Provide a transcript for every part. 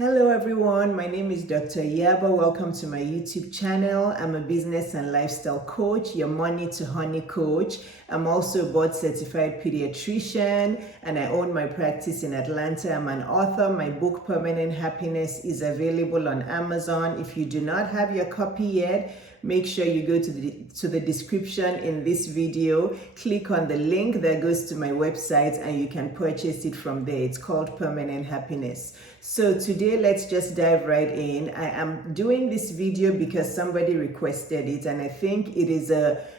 Hello everyone, my name is Dr. Iyabo. Welcome to my YouTube channel. I'm a business and lifestyle coach, your money to honey coach. I'm also a board certified pediatrician and I own my practice in Atlanta. I'm an author. My book Permanent Happiness is available on Amazon. If you do not have your copy yet, make sure you go to the description in this video, click on the link that goes to my website and you can purchase it from there. It's called Permanent Happiness. So today let's just dive right in. I am doing this video because somebody requested it and I think it is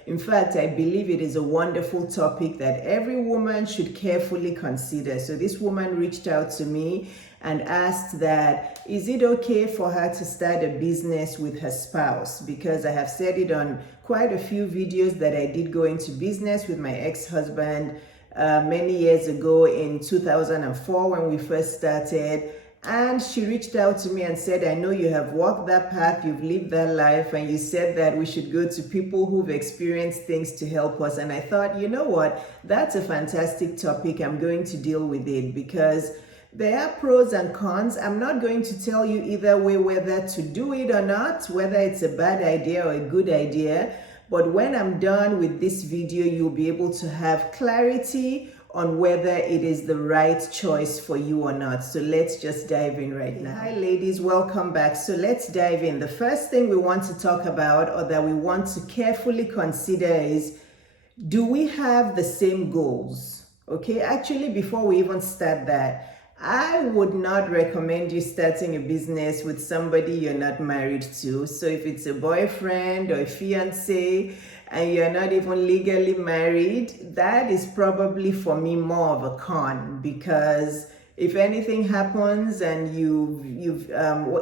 in fact, I believe it is a wonderful topic that every woman should carefully consider. So this woman reached out to me and asked that, is it okay for her to start a business with her spouse? Because I have said it on quite a few videos that I did go into business with my ex-husband many years ago in 2004 when we first started. And she reached out to me and said, I know you have walked that path, you've lived that life, and you said that we should go to people who've experienced things to help us. And I thought, you know what, that's a fantastic topic. I'm going to deal with it because there are pros and cons. I'm not going to tell you either way whether to do it or not, whether it's a bad idea or a good idea. But when I'm done with this video, you'll be able to have clarity on whether it is the right choice for you or not. So let's just dive in right now. Hi ladies, welcome back. So let's dive in. The first thing we want to talk about or that we want to carefully consider is, do we have the same goals? Okay, actually before we even start that, I would not recommend you starting a business with somebody you're not married to. So if it's a boyfriend or a fiancé and you're not even legally married, that is probably for me more of a con, because if anything happens and you've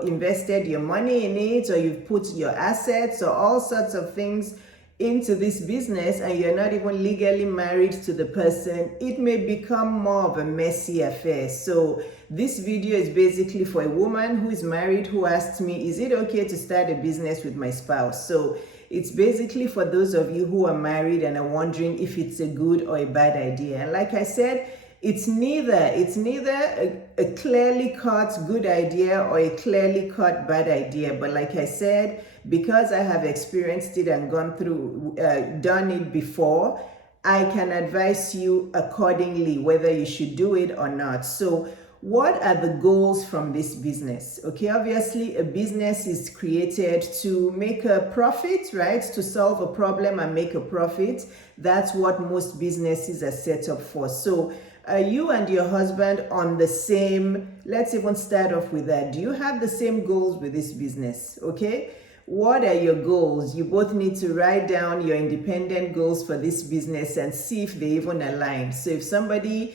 invested your money in it, or you've put your assets or all sorts of things into this business and you're not even legally married to the person, it may become more of a messy affair. So this video is basically for a woman who is married who asked me, is it okay to start a business with my spouse? So it's basically for those of you who are married and are wondering if it's a good or a bad idea. And like I said, it's neither a clearly cut good idea or a clearly cut bad idea. But like I said, because I have experienced it and gone through, done it before, I can advise you accordingly whether you should do it or not. So what are the goals from this business? Okay, obviously a business is created to make a profit, right? To solve a problem and make a profit. That's what most businesses are set up for. So are you and your husband on the same, let's even start off with that. Do you have the same goals with this business? Okay. What are your goals? You both need to write down your independent goals for this business and see if they even align. So if somebody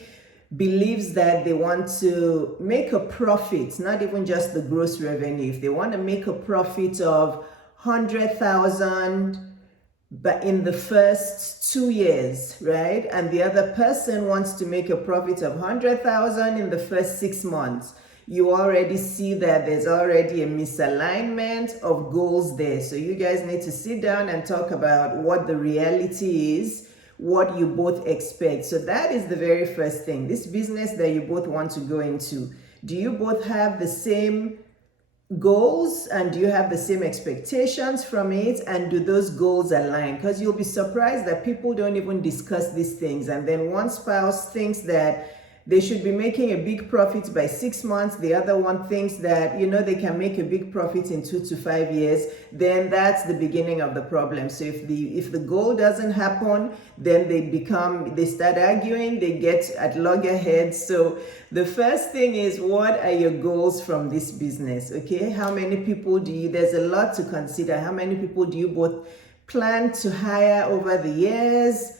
believes that they want to make a profit, not even just the gross revenue, if they want to make a profit of 100,000 but in the first 2 years, right? And the other person wants to make a profit of 100,000 in the first 6 months. You already see that there's already a misalignment of goals there. So you guys need to sit down and talk about what the reality is, what you both expect. So that is the very first thing. This business that you both want to go into, do you both have the same goals and do you have the same expectations from it, and do those goals align? Because you'll be surprised that people don't even discuss these things, and then one spouse thinks that they should be making a big profit by 6 months. The other one thinks that, you know, they can make a big profit in 2 to 5 years. Then that's the beginning of the problem. So if the goal doesn't happen, then they start arguing, they get at loggerheads. So the first thing is, what are your goals from this business? Okay, how many people there's a lot to consider. How many people do you both plan to hire over the years?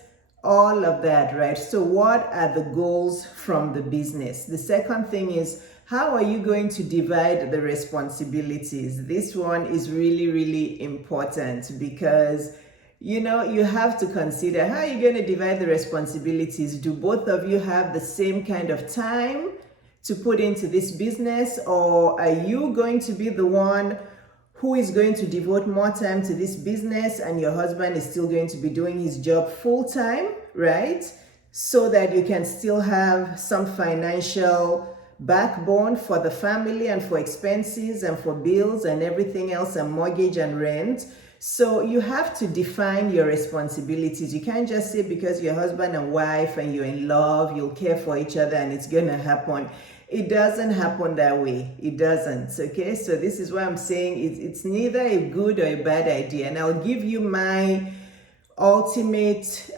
All of that, right? So what are the goals from the business? The second thing is, how are you going to divide the responsibilities? This one is really, really important because, you know, you have to consider, how are you going to divide the responsibilities? Do both of you have the same kind of time to put into this business, or are you going to be the one who is going to devote more time to this business and your husband is still going to be doing his job full time, right? So that you can still have some financial backbone for the family and for expenses and for bills and everything else and mortgage and rent. So you have to define your responsibilities. You can't just say because you're husband and wife and you're in love, you'll care for each other and it's going to happen. It doesn't happen that way. It doesn't. Okay, so this is why I'm saying it's neither a good or a bad idea. And I'll give you my ultimate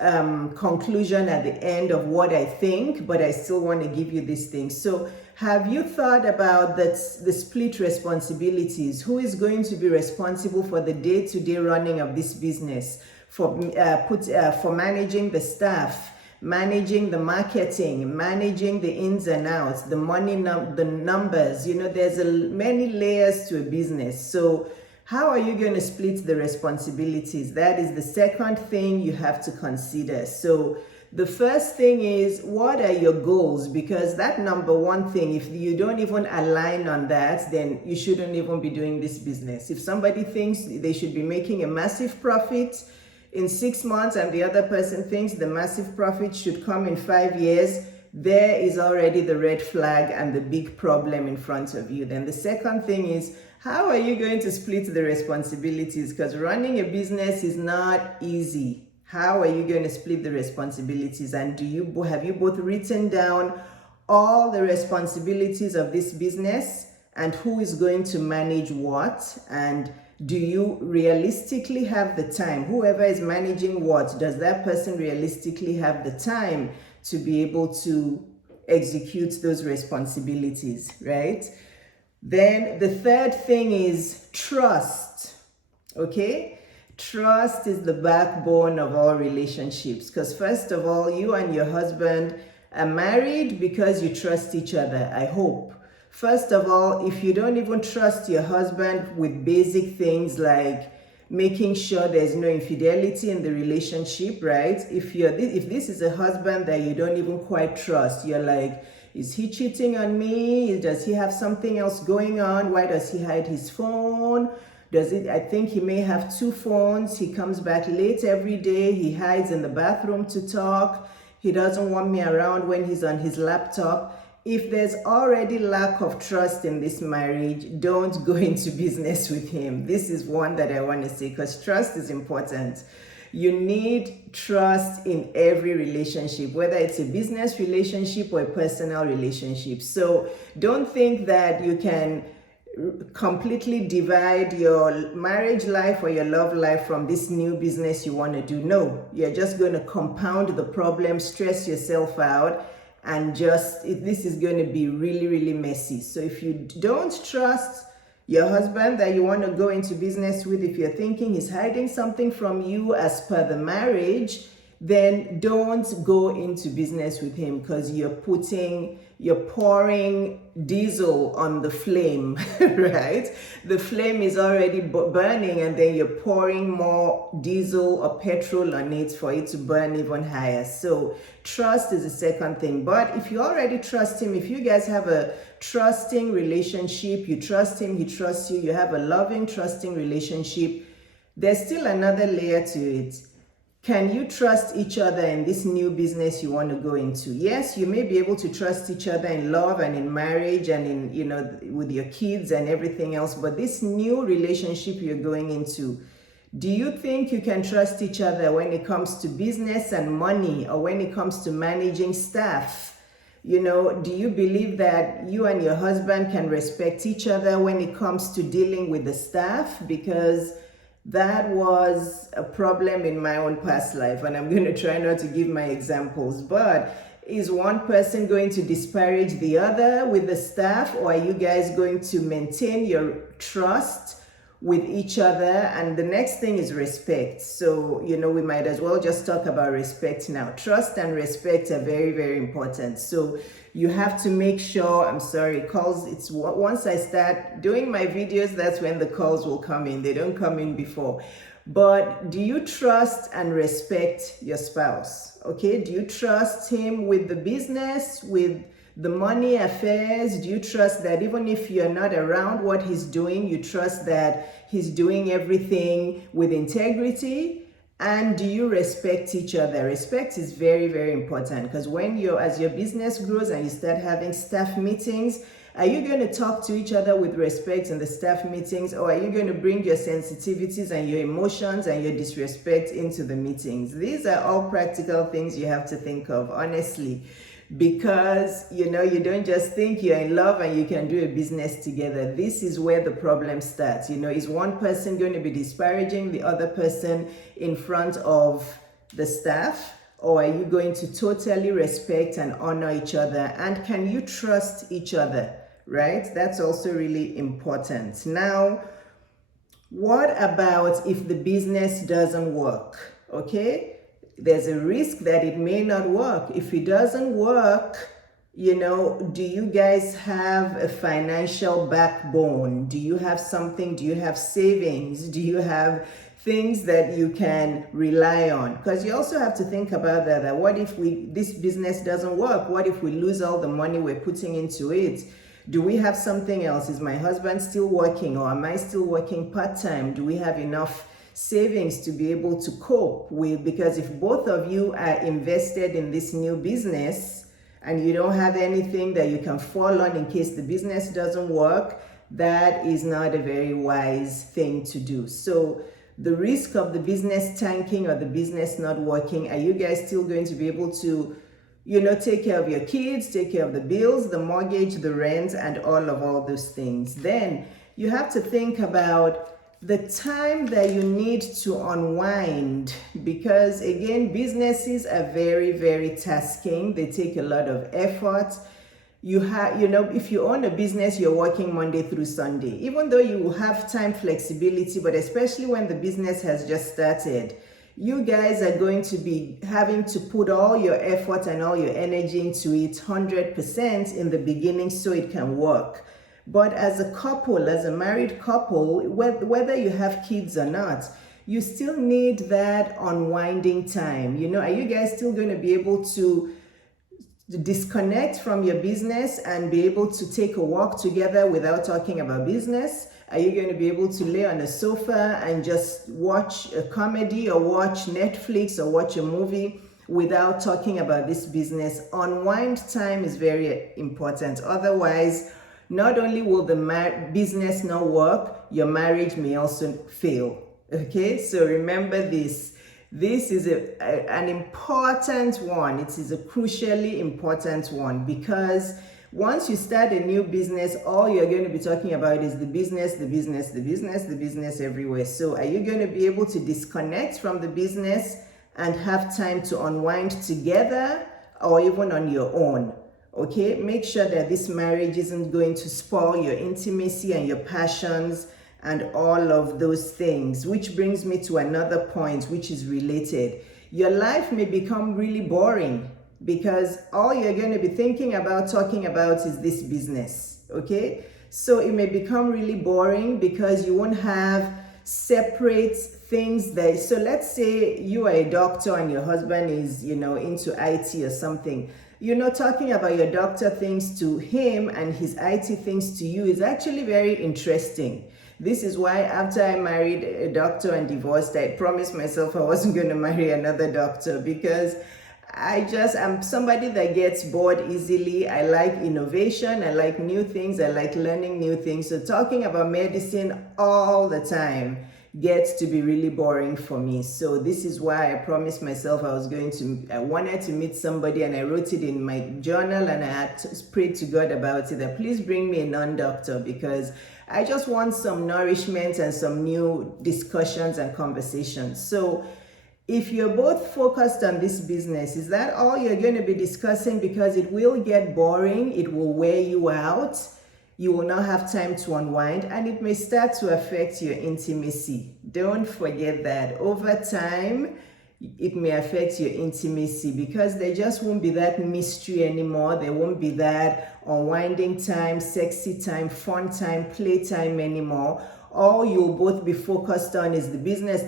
conclusion at the end of what I think, but I still want to give you these things. So have you thought about the split responsibilities? Who is going to be responsible for the day-to-day running of this business, for managing the staff, managing the marketing, managing the ins and outs, the money, the numbers? There's many layers to a business. So how are you going to split the responsibilities? That is the second thing you have to consider. So the first thing is, what are your goals? Because that number one thing, if you don't even align on that, then you shouldn't even be doing this business. If somebody thinks they should be making a massive profit in 6 months and the other person thinks the massive profit should come in 5 years, there is already the red flag and the big problem in front of you. Then the second thing is, how are you going to split the responsibilities? Because running a business is not easy. How are you going to split the responsibilities? And have you both written down all the responsibilities of this business and who is going to manage what? And do you realistically have the time? Whoever is managing what, does that person realistically have the time to be able to execute those responsibilities, right? Then the third thing is trust, okay? Trust is the backbone of all relationships, because first of all, you and your husband are married because you trust each other, I hope. First of all, if you don't even trust your husband with basic things like making sure there's no infidelity in the relationship, right? If this is a husband that you don't even quite trust, you're like, is he cheating on me? Does he have something else going on? Why does he hide his phone? I think he may have 2 phones. He comes back late every day. He hides in the bathroom to talk. He doesn't want me around when he's on his laptop. If there's already lack of trust in this marriage, don't go into business with him. This is one that I want to say, because trust is important. You need trust in every relationship, whether it's a business relationship or a personal relationship. So don't think that you can completely divide your marriage life or your love life from this new business you want to do. No, you're just going to compound the problem, stress yourself out, and this is going to be really, really messy. So if you don't trust your husband that you want to go into business with, if you're thinking he's hiding something from you as per the marriage, then don't go into business with him, because you're pouring diesel on the flame, right? The flame is already burning, and then you're pouring more diesel or petrol on it for it to burn even higher. So trust is the second thing. But if you already trust him, if you guys have a trusting relationship, you trust him, he trusts you, you have a loving, trusting relationship, there's still another layer to it. Can you trust each other in this new business you want to go into? Yes, you may be able to trust each other in love and in marriage and in, with your kids and everything else, but this new relationship you're going into, do you think you can trust each other when it comes to business and money, or when it comes to managing staff? Do you believe that you and your husband can respect each other when it comes to dealing with the staff? Because that was a problem in my own past life, and I'm going to try not to give my examples, but is one person going to disparage the other with the staff, or are you guys going to maintain your trust with each other? And the next thing is respect. So, we might as well just talk about respect now. Trust and respect are very, very important. So you have to make sure, calls, once I start doing my videos, that's when the calls will come in. They don't come in before. But do you trust and respect your spouse? Okay, do you trust him with the business, with the money affairs? Do you trust that even if you're not around what he's doing, you trust that he's doing everything with integrity? And do you respect each other? Respect is very, very important, because as your business grows and you start having staff meetings, are you going to talk to each other with respect in the staff meetings, or are you going to bring your sensitivities and your emotions and your disrespect into the meetings? These are all practical things you have to think of, honestly, because you don't just think you're in love and you can do a business together. This is where the problem starts. Is one person going to be disparaging the other person in front of the staff, or are you going to totally respect and honor each other? And can you trust each other, right? That's also really important. Now, what about if the business doesn't work? Okay, there's a risk that it may not work. If it doesn't work, do you guys have a financial backbone? Do you have something? Do you have savings? Do you have things that you can rely on? Because you also have to think about that what if this business doesn't work? What if we lose all the money we're putting into it? Do we have something else? Is my husband still working, or am I still working part-time? Do we have enough savings to be able to cope with? Because if both of you are invested in this new business and you don't have anything that you can fall on in case the business doesn't work, that is not a very wise thing to do. So the risk of the business tanking or the business not working, are you guys still going to be able to take care of your kids, take care of the bills, the mortgage, the rent, and all those things? Then you have to think about the time that you need to unwind, because again, businesses are very, very tasking. They take a lot of effort. If you own a business, you're working Monday through Sunday, even though you have time flexibility, but especially when the business has just started, you guys are going to be having to put all your effort and all your energy into it 100% in the beginning so it can work. But as a couple, as a married couple, whether you have kids or not, you still need that unwinding time. Are you guys still going to be able to disconnect from your business and be able to take a walk together without talking about business? Are you going to be able to lay on a sofa and just watch a comedy or watch Netflix or watch a movie without talking about this business? Unwind time is very important. Otherwise, not only will the business not work, your marriage may also fail. Okay, so remember this. This is an important one. It is a crucially important one, because once you start a new business, all you're going to be talking about is the business everywhere. So are you going to be able to disconnect from the business and have time to unwind together, or even on your own? Okay, make sure that this marriage isn't going to spoil your intimacy and your passions and all of those things, which brings me to another point which is related. Your life may become really boring because all you're going to be thinking about, talking about, is this business. Okay, so it may become really boring because you won't have separate things that, so let's say you are a doctor and your husband is into IT or something. Talking about your doctor things to him and his IT things to you is actually very interesting. This is why after I married a doctor and divorced, I promised myself I wasn't going to marry another doctor, because I'm somebody that gets bored easily. I like innovation. I like new things. I like learning new things. So talking about medicine all the time gets to be really boring for me. So this is why I promised myself I wanted to meet somebody, and I wrote it in my journal, and I had prayed to God about it, that please bring me a non-doctor, because I just want some nourishment and some new discussions and conversations. So if you're both focused on this business, is that all you're going to be discussing? Because it will get boring, it will wear you out, you will not have time to unwind, and it may start to affect your intimacy. Don't forget that. Over time, it may affect your intimacy, because there just won't be that mystery anymore. There won't be that unwinding time, sexy time, fun time, play time anymore. All you'll both be focused on is the business,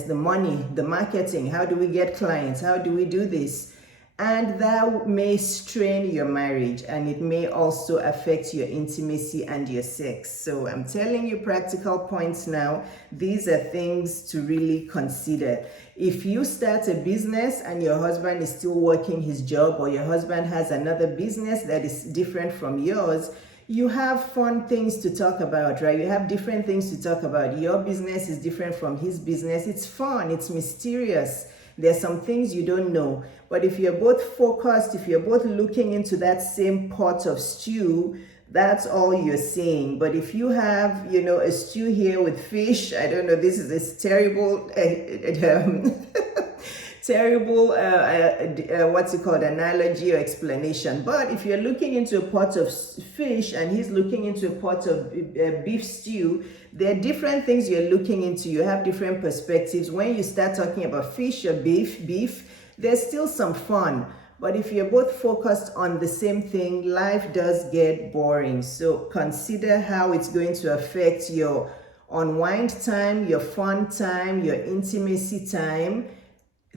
the money, the marketing. How do we get clients? How do we do this? And that may strain your marriage, and it may also affect your intimacy and your sex. So I'm telling you practical points now. These are things to really consider. If you start a business and your husband is still working his job, or your husband has another business that is different from yours, you have fun things to talk about, right? You have different things to talk about. Your business is different from his business. It's fun, it's mysterious. There's some things you don't know. But if you're both focused, if you're both looking into that same pot of stew, that's all you're saying. But if you have, a stew here with fish, I don't know, this is this terrible, terrible, what's it called, analogy or explanation. But if you're looking into a pot of fish and he's looking into a pot of beef stew, there are different things you're looking into. You have different perspectives. When you start talking about fish or beef, there's still some fun. But if you're both focused on the same thing, life does get boring. So consider how it's going to affect your unwind time, your fun time, your intimacy time.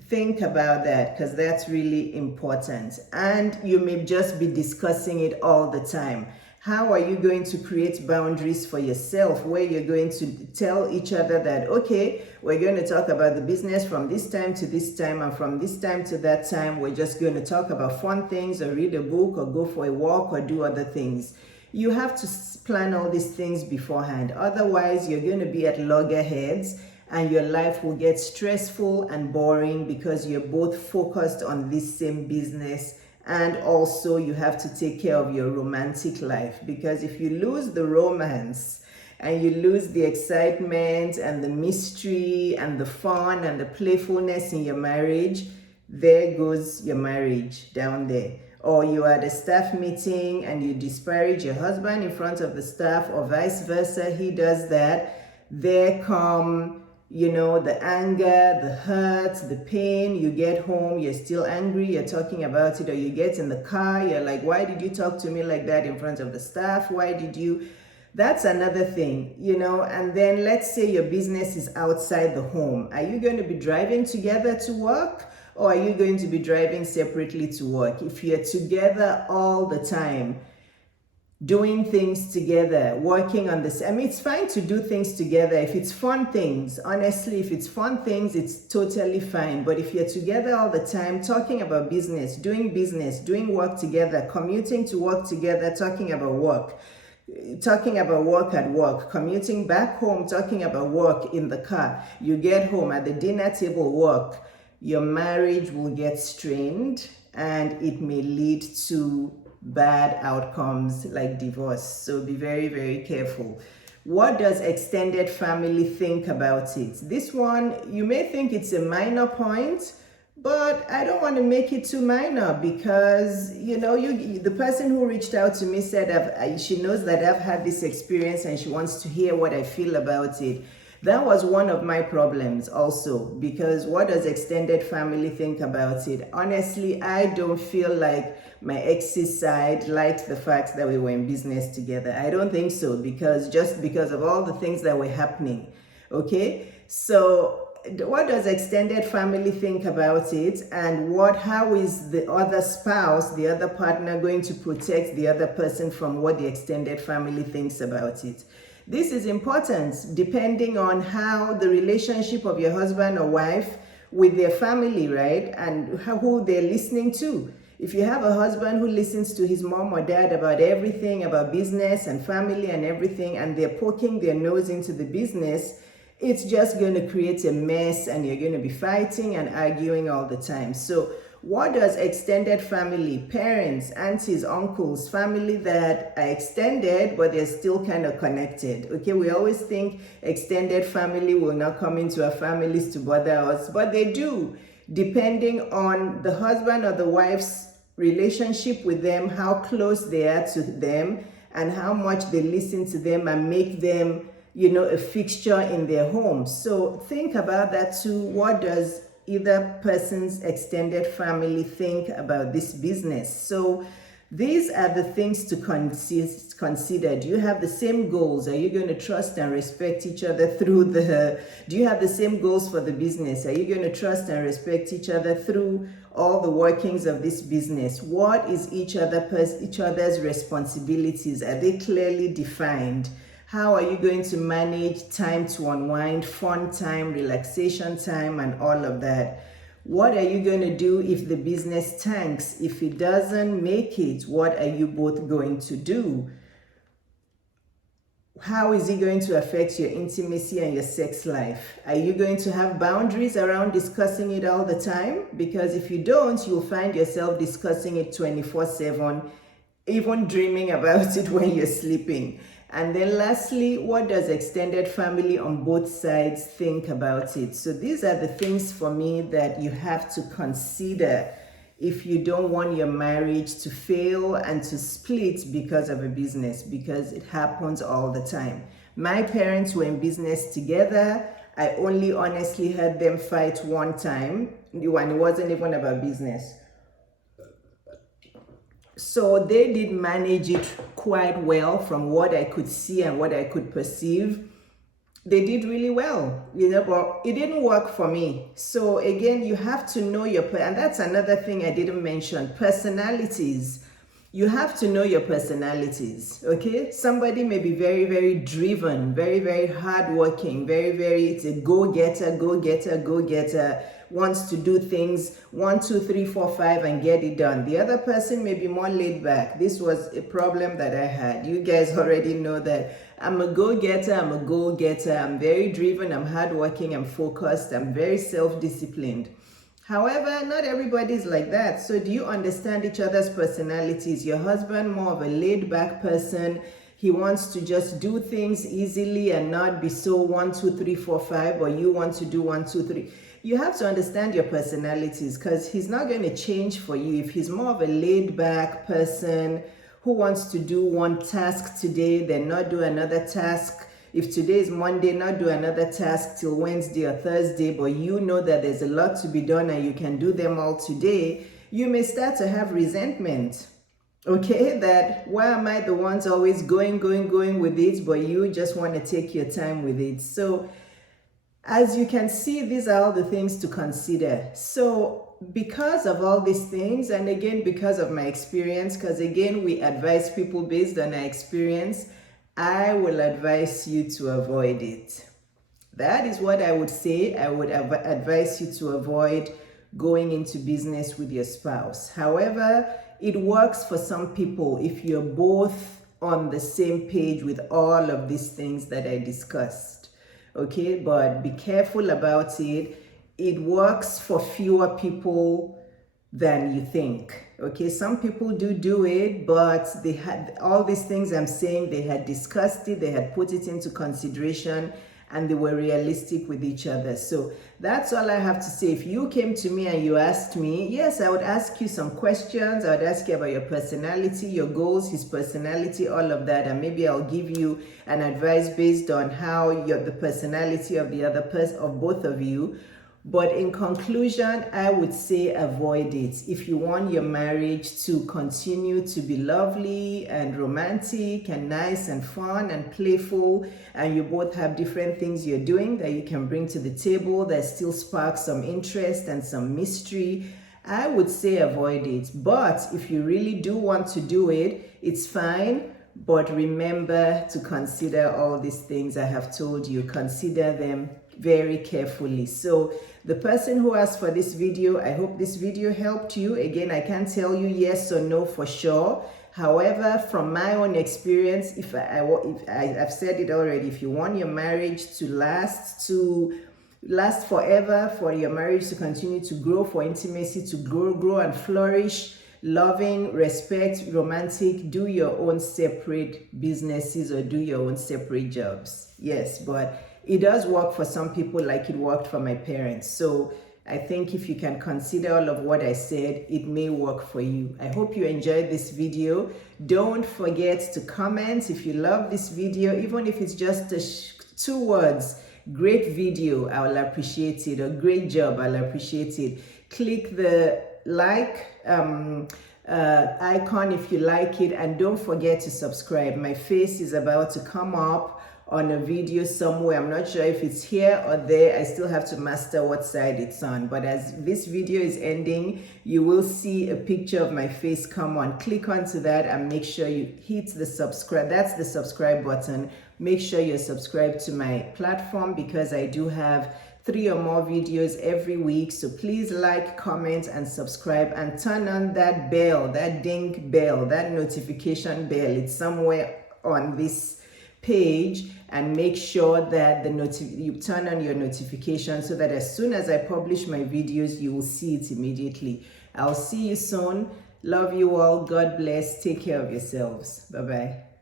Think about that, because that's really important. And you may just be discussing it all the time. How are you going to create boundaries for yourself, where you're going to tell each other that, okay, we're going to talk about the business from this time to this time, and from this time to that time, we're just going to talk about fun things, or read a book, or go for a walk, or do other things. You have to plan all these things beforehand. Otherwise, you're going to be at loggerheads, and your life will get stressful and boring because you're both focused on this same business. And also you have to take care of your romantic life, because if you lose the romance and you lose the excitement and the mystery and the fun and the playfulness in your marriage, there goes your marriage down there. Or you are at a staff meeting and you disparage your husband in front of the staff, or vice versa, he does that. There come the anger, the hurt, the pain. You get home, you're still angry, you're talking about it. Or you get in the car, you're like, why did you talk to me like that in front of the staff? Why did you? That's another thing, and then let's say your business is outside the home. Are you going to be driving together to work, or are you going to be driving separately to work? If you're together all the time, doing things together, working on this. I mean, it's fine to do things together if it's fun things. Honestly, if it's fun things, it's totally fine. But if you're together all the time, talking about business, doing work together, commuting to work together, talking about work at work, commuting back home, talking about work in the car, you get home at the dinner table, work, your marriage will get strained, and it may lead to bad outcomes like divorce. So be very, very careful. What does extended family think about it? This one, you may think it's a minor point, but I don't want to make it too minor, because the person who reached out to me said she knows that I've had this experience and she wants to hear what I feel about it. That was one of my problems also, because what does extended family think about it? Honestly, I don't feel like my ex's side liked the fact that we were in business together. I don't think so, because of all the things that were happening. Okay, so what does extended family think about it, and how is the other spouse, the other partner, going to protect the other person from what the extended family thinks about it? This is important depending on how the relationship of your husband or wife with their family, right? And who they're listening to. If you have a husband who listens to his mom or dad about everything, about business and family and everything, and they're poking their nose into the business, it's just going to create a mess, and you're going to be fighting and arguing all the time. So what does extended family, parents, aunties, uncles, family that are extended but they're still kind of connected? Okay, we always think extended family will not come into our families to bother us, but they do, depending on the husband or the wife's relationship with them, how close they are to them, and how much they listen to them and make them, a fixture in their home. So think about that too. What does either person's extended family think about this business? So These are the things to consider. Do you have the same goals? Are you going to trust and respect each other through do you have the same goals for the business? Are you going to trust and respect each other through all the workings of this business? What is each other's responsibilities? Are they clearly defined? How are you going to manage time to unwind, fun time, relaxation time, and all of that? What are you going to do if the business tanks? If it doesn't make it, what are you both going to do? How is it going to affect your intimacy and your sex life? Are you going to have boundaries around discussing it all the time? Because if you don't, you'll find yourself discussing it 24/7, even dreaming about it when you're sleeping. And then lastly, what does extended family on both sides think about it? So these are the things for me that you have to consider if you don't want your marriage to fail and to split because of a business, because it happens all the time. My parents were in business together. I only honestly heard them fight one time, and it wasn't even about business. So they did manage it quite well from what I could see and what I could perceive. They did really well, but it didn't work for me. So again, you have to know and that's another thing I didn't mention, personalities. You have to know your personalities, okay? Somebody may be very, very driven, very, very hardworking, it's a go-getter, wants to do things 1, 2, 3, 4, 5 and get it done. The other person may be more laid back. This was a problem that I had. You guys already know that I'm a go-getter, I'm very driven, I'm hardworking, I'm focused, I'm very self-disciplined. However, not everybody's like that. So do you understand each other's personalities? Your husband, more of a laid-back person. He wants to just do things easily and not be so 1, 2, 3, 4, 5, or you want to do 1, 2, 3. You have to understand your personalities because he's not going to change for you. If he's more of a laid-back person who wants to do one task today, then not do another task. If today is Monday, not do another task till Wednesday or Thursday, but you know that there's a lot to be done and you can do them all today, you may start to have resentment. Okay, that why am I the ones always going with it, but you just want to take your time with it? So as you can see, these are all the things to consider. So because of all these things, and again, because of my experience, because again, we advise people based on our experience, I will advise you to avoid it. That is what I would say. I would advise you to avoid going into business with your spouse. However, it works for some people if you're both on the same page with all of these things that I discussed. Okay, but be careful about it. It works for fewer people than you think. Okay, some people do it, but they had all these things I'm saying, they had discussed it, they had put it into consideration, and they were realistic with each other. So that's all I have to say. If you came to me and you asked me, yes, I would ask you some questions. I would ask you about your personality, your goals, his personality, all of that, and maybe I'll give you an advice based on how the personality of the other person, of both of you. But in conclusion, I would say avoid it. If you want your marriage to continue to be lovely and romantic and nice and fun and playful, and you both have different things you're doing that you can bring to the table that still sparks some interest and some mystery, I would say avoid it. But if you really do want to do it, it's fine. But remember to consider all these things I have told you. Consider them very carefully. So the person who asked for this video, I hope this video helped you. Again, I can't tell you yes or no for sure. However, from my own experience, I've said it already, if you want your marriage to last forever, for your marriage to continue to grow, for intimacy to grow and flourish, loving, respect, romantic, do your own separate businesses or do your own separate jobs. Yes, but it does work for some people like it worked for my parents. So I think if you can consider all of what I said, it may work for you. I hope you enjoyed this video. Don't forget to comment if you love this video, even if it's just 2 words. Great video, I will appreciate it. Or great job, I'll appreciate it. Click the like icon if you like it, and don't forget to subscribe. My face is about to come up on a video somewhere. I'm not sure if it's here or there. I still have to master what side it's on, but as this video is ending, you will see a picture of my face come on. Click onto that and make sure you hit the subscribe. That's the subscribe button. Make sure you're subscribed to my platform, because I do have 3 or more videos every week. So please like, comment, and subscribe, and turn on that bell, that ding bell, that notification bell. It's somewhere on this page, and make sure that you turn on your notifications, so that as soon as I publish my videos, you will see it immediately. I'll see you soon. Love you all. God bless. Take care of yourselves. Bye-bye.